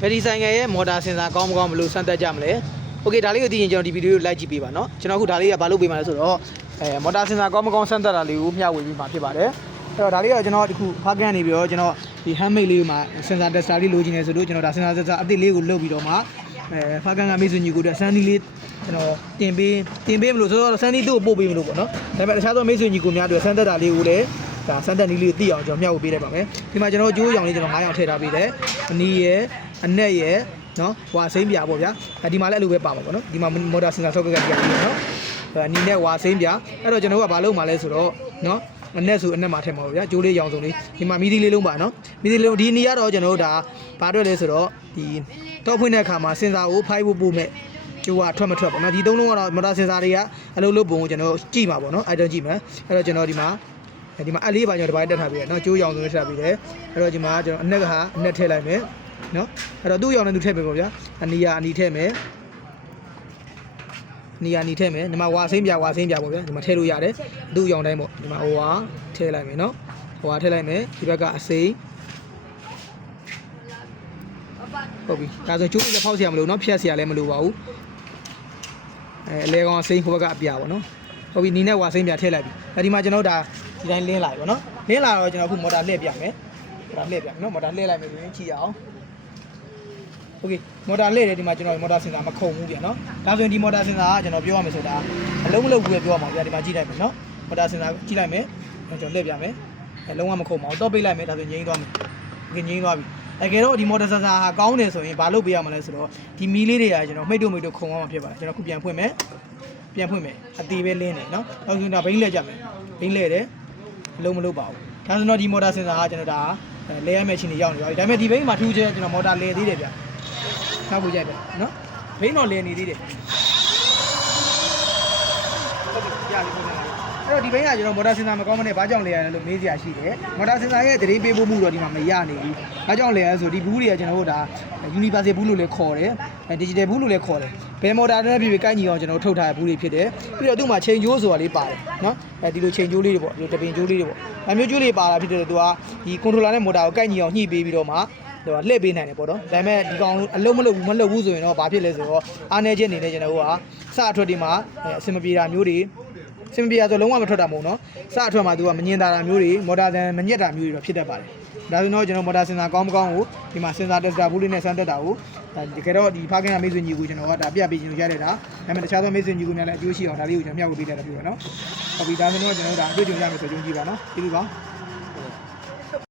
ဘယ်ဒီဆိုင်ငယ်ရဲ့မော်တာစင်ဆာကောင်းမကောင်းဘယ်လိုစမ်းသပ်ကြမလဲโอเคဒါလေးကိုသိရင်ကျွန်တော်ဒီဗီဒီယိုကိုလိုက်ကြည့်ပေးပါเนาะကျွန်တော်အခုဒါလေးကဘာလုပ်ပေးမှာလဲဆိုတော့အဲမော်တာစင်ဆာကောင်းမကောင်းစမ်းသပ်တာလေးကိုမျှဝေပေးမှာဖြစ်ပါတယ်အဲ့တော့ဒါလေးကကျွန်တော်ဒီခုဖားကန်နေပြီးတော့ကျွန်တော်ဒီ handmade လေးမှာစင်ဆာတက်စတာလေးလိုချင်နေဆိုတော့ကျွန်တော်ဒါစင်ဆာတက်စတာအသစ်လေးကိုလုပ်ပြီးတော့မှအဲဖားကန်ကမိတ်ဆွေညီကိုတို့ဆန်းဒီလေးကျွန်တော်တင်ပေးတင်ပေးမလို့ဆိုတော့ဆန်းဒီတို့ပို့ပေးမလို့ပေါ့နော်ဒါပေမဲ့တခြားသောမိတ်ဆွေညီကိုများတို့ဆန်းသက်တာလေးကိုလည်းဒါဆန်းသက်နီးလေးကိုသိအောင်ကျွန်တော်မျှဝေပေးလိုက်ပါမယ်ဒီမှာကျွန်တော်ကြိုးရောင်လေးကျွန်တော်9ရောင်ထည့်ထားပေးတယ်အနီးရဲ့ အနက်ရဲ့နော်ဝါစိမ့်ပြပေါ့ဗျာအဲဒီမှာလည်းအလိုပဲပါမှာပေါ့နော်ဒီမှာမော်တာစင်ဆာဆော့ကက်ကပြပြီးနော်အနီးနဲ့ဝါစိမ့်ပြအဲ့တော့ကျွန်တော်ကဘာလုပ်မှာလဲဆိုတော့နော်အနက်ဆိုအနက်မှာထည့်မှာပေါ့ဗျာကြိုးလေးရောင်စုံလေးဒီမှာမီဒီလေးလုံးပါနော်မီဒီလေးလုံးဒီနေရာတော့ကျွန်တော်တို့ဒါဘာအတွက်လဲဆိုတော့ဒီတော့ဖွင့်တဲ့အခါမှာစင်ဆာကိုဖိုက်ဖို့ပို့မဲ့ကျိုးကထွက်မထွက်ပေါ့နော်ဒီသုံးလုံးကတော့မော်တာစင်ဆာတွေကအလုပ်လုပ်ပုံကိုကျွန်တော်ကြည့်မှာပေါ့နော်အိုက်တန်ကြည့်မယ်အဲ့တော့ကျွန်တော်ဒီမှာဒီမှာအလေးပါကျွန်တော်ဒီပိုင်းတက်ထားပြီးရနော်ကျိုးရောင်စုံလေးထည့်ထားပြီးတယ်အဲ့တော့ဒီမှာကျွန်တော်အနက်ကဟာအနက်ထည့်လိုက်မယ် နော်အဲ့တော့သူ့ရောင်နဲ့သူထည့်မယ်ပေါ့ဗျာအနီယာအနီထည့်မယ်နီယာနီထည့်မယ်ဒီမှာဝါစိမ့်ပြဝါစိမ့်ပြပေါ့ဗျာဒီမှာထည့်လို့ရတယ်သူ့ရောင်တိုင်းပေါ့ဒီမှာဟိုဝါထည့်လိုက်မယ်နော်ဟိုဝါထည့်လိုက်မယ်ဒီဘက်ကအစိမ့်ဟုတ်ပြီဒါဆိုကျိုးလေးဖောက်เสียမလို့နော်ဖြတ်เสียလည်းမလိုပါဘူးအဲအလဲကောင်စိမ့်ဟိုဘက်ကအပြာပေါ့နော်ဟုတ်ပြီနီနဲ့ဝါစိမ့်ပြထည့်လိုက်ပြီအဲဒီမှာကျွန်တော်ဒါဒီတိုင်းလင်းလာပြီပေါ့နော်လင်းလာတော့ကျွန်တော်အခုမော်တာလှည့်ပြမယ်မော်တာလှည့်ပြမယ်နော်မော်တာလှည့်လိုက်မယ်ဆိုရင်ကြည့်ရအောင် โอเคမော်တာလှည့်တယ်ဒီမှာကျွန်တော်မော်တာစင်တာမခုံဘူးဗျာနော်ဒါဆိုရင်ဒီမော်တာစင်တာကကျွန်တော်ပြောရမယ်ဆိုတာအလုံးမလုံးဘူးပဲပြောရမှာဗျာဒီမှာကြည့်လိုက်မယ်နော်မော်တာစင်တာကြည့်လိုက်မယ်ကျွန်တော်လှည့်ပြမယ်အလုံးဝမခုံပါဘူးတော့ပိတ်လိုက်မယ်ဒါဆိုငြိမ်းသွားမယ်ငြိမ်းငြိမ်းသွားပြီတကယ်တော့ဒီမော်တာစင်တာဟာကောင်းတယ်ဆိုရင်ဘာလုပ်ပေးရမလဲဆိုတော့ဒီမီလေးတွေကကျွန်တော်မိတ်တို့မိတ်တို့ခုံအောင်မှာဖြစ်ပါတယ်ကျွန်တော်ခုပြန်ဖွင့်မယ်ပြန်ဖွင့်မယ်အသေးပဲလင်းတယ်နော်နောက်ဆုံးတော့ဘိန်းလဲကြမယ်ဘိန်းလဲတယ်အလုံးမလုံးပါဘူးဒါဆိုတော့ဒီမော်တာစင်တာကကျွန်တော်ဒါလဲရမယ့်ချင်းတွေရောက်နေပါပြီဒါပေမဲ့ဒီဘိန်းမှာထူးချဲကျွန်တော်မော်တာလဲသေးတယ်ဗျာ နောက်ကိုကြိုက်ပဲနော်ဘိန်းတော်လည်နေသေးတယ်ဟုတ်ပြီရပြီပုံစံအဲ့တော့ဒီဘိန်းကကျွန်တော်မော်တာစင်ဆာမကောင်းမနဲ့ဘာကြောင့်လဲရလဲလို့မေးစရာရှိတယ်မော်တာစင်ဆာရဲ့တရေပေးဖို့မှုတော့ဒီမှာမရနိုင်ဘူးဘာကြောင့်လဲဆိုဒီဘူးတွေကကျွန်တော်တို့ဒါ universal ဘူးလို့လည်းခေါ်တယ်အဲ digital ဘူးလို့လည်းခေါ်တယ်ဘယ်မော်တာနဲ့ပြည်ပြည်ကိုက်ညီအောင်ကျွန်တော်ထုတ်ထားတဲ့ဘူးတွေဖြစ်တယ်ပြီးတော့သူ့မှာချိန်ကျိုးဆိုတာလေးပါတယ်နော်အဲဒီလိုချိန်ကျိုးလေးတွေပေါ့ဒီလိုတပင်ကျိုးလေးတွေပေါ့အမျိုးကျိုးလေးပါတာဖြစ်တယ်သူကဒီ controller နဲ့မော်တာကိုကိုက်ညီအောင်ညှိပေးပြီးတော့မှ ဟိုလှည့်ပေးနိုင်တယ်ပေါ့နော်ဒါပေမဲ့ဒီကောင်အလုံးမလုပ်ဘူးမလုပ်ဘူးဆိုရင်တော့ဘာဖြစ်လဲဆိုတော့အားနေချက်အနေနဲ့ကျွန်တော်တို့ကစအထွက်ဒီမှာအစင်မပြေတာမျိုးတွေအစင်မပြေတာဆိုလုံးဝမထွက်တာမဟုတ်နော်စအထွက်မှာသူကမငင်တာတာမျိုးတွေမော်တာတန်မညက်တာမျိုးတွေတော့ဖြစ်တတ်ပါတယ်ဒါဆိုတော့ကျွန်တော်မော်တာစင်ဆာကောင်းမကောင်းကိုဒီမှာစင်ဆာတက်စတာဘူးလေးနဲ့စမ်းတက်တာကိုတကယ်တော့ဒီဖားကင်းကမိတ်ဆွေညီကိုကျွန်တော်ကဒါပြပေးခြင်းလို့ရတဲ့တာဒါပေမဲ့တခြားသောမိတ်ဆွေညီကိုများလည်းအကျိုးရှိအောင်ဒါလေးကိုကျွန်တော်မျှဝေပေးတတ်တယ်ပြောနော်ဟုတ်ပြီဒါဆိုတော့ကျွန်တော်တို့ဒါအတွေ့အကြုံရမယ်ဆိုကြုံကြည့်ပါနော်ကျေးဇူးပါ